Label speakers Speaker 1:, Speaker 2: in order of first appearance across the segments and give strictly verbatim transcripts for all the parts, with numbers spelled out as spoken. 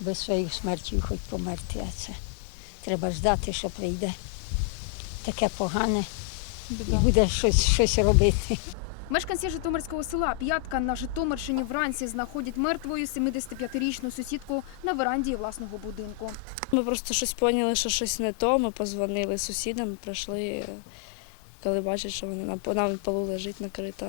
Speaker 1: без своєю смертю хоч померти, а це треба ждати, що прийде таке погане і буде щось, щось робити.
Speaker 2: Мешканці житомирського села П'ятка на Житомирщині вранці знаходять мертвою сімдесятип'ятирічну сусідку на веранді власного будинку.
Speaker 3: Ми просто щось поняли, що щось не то. Ми позвонили сусідам, прийшли, коли бачать, що вона на полу лежить накрита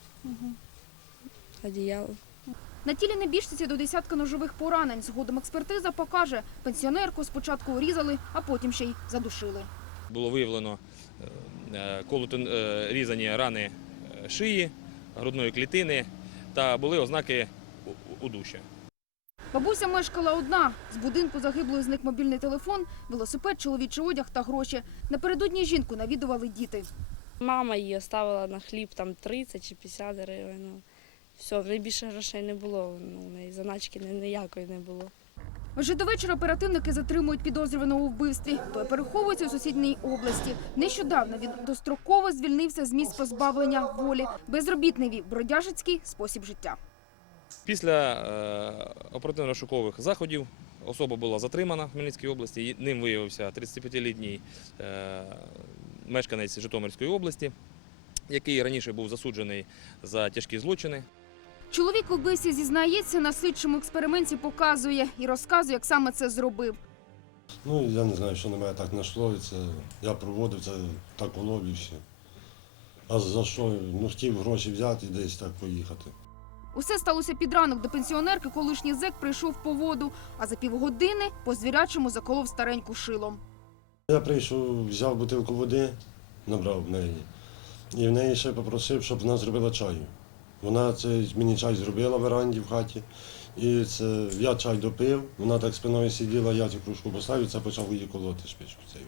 Speaker 3: одіялом.
Speaker 2: На тілі небіжчиці до десятка ножових поранень. Згодом експертиза покаже, пенсіонерку спочатку урізали, а потім ще й задушили.
Speaker 4: Було виявлено колото різані рани шиї, грудної клітини та були ознаки удушя.
Speaker 2: Бабуся мешкала одна. З будинку загиблої зник мобільний телефон, велосипед, чоловічий одяг та гроші. Напередодні жінку навідували діти.
Speaker 3: Мама її оставила на хліб там тридцять чи п'ятдесят гривень. Ну, все, в неї більше грошей не було, ну, в неї заначки ніякої не було.
Speaker 2: Вже до вечора оперативники затримують підозрюваного у вбивстві. Той переховується у сусідній області. Нещодавно він достроково звільнився з місць позбавлення волі. Безробітний вів бродяжицький спосіб життя.
Speaker 4: Після е, оперативно-розшукових заходів особа була затримана в Хмельницькій області. Ним виявився тридцятип'ятилітній е, мешканець Житомирської області, який раніше був засуджений за тяжкі злочини.
Speaker 2: Чоловік у вбивстві зізнається, на слідчому експерименті показує і розказує, як саме це зробив.
Speaker 5: Ну, я не знаю, що на мене так нашло, це я проводив, це так у лобі все. А за що? Ну, хотів гроші взяти і десь так поїхати.
Speaker 2: Усе сталося під ранок. До пенсіонерки колишній зек прийшов по воду, а за півгодини по-звірячому заколов стареньку шилом.
Speaker 5: Я прийшов, взяв бутилку води, набрав в неї, і в неї ще попросив, щоб вона зробила чаю. Вона це, мені чай зробила в веранді в хаті, і це, я чай допив, вона так спиною сиділа, я цю кружку поставив, це почав її колоти шпичку цією.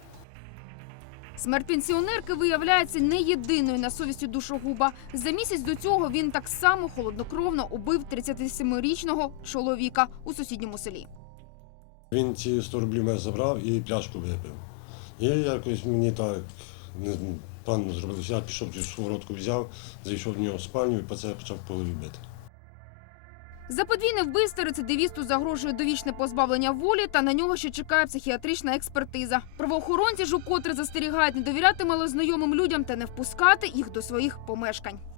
Speaker 2: Смерть пенсіонерки виявляється не єдиною на совісті душогуба. За місяць до цього він так само холоднокровно убив тридцятисемирічного чоловіка у сусідньому селі.
Speaker 5: Він ці сто рублів мене забрав і пляшку випив. І якось мені так, не, пан зробив, я пішов цю сковородку взяв, зайшов в нього в спальню і по це почав по голові бити.
Speaker 2: За подвійне вбивство рецидивісту загрожує довічне позбавлення волі, та на нього ще чекає психіатрична експертиза. Правоохоронці ж укотре застерігають не довіряти малознайомим людям та не впускати їх до своїх помешкань.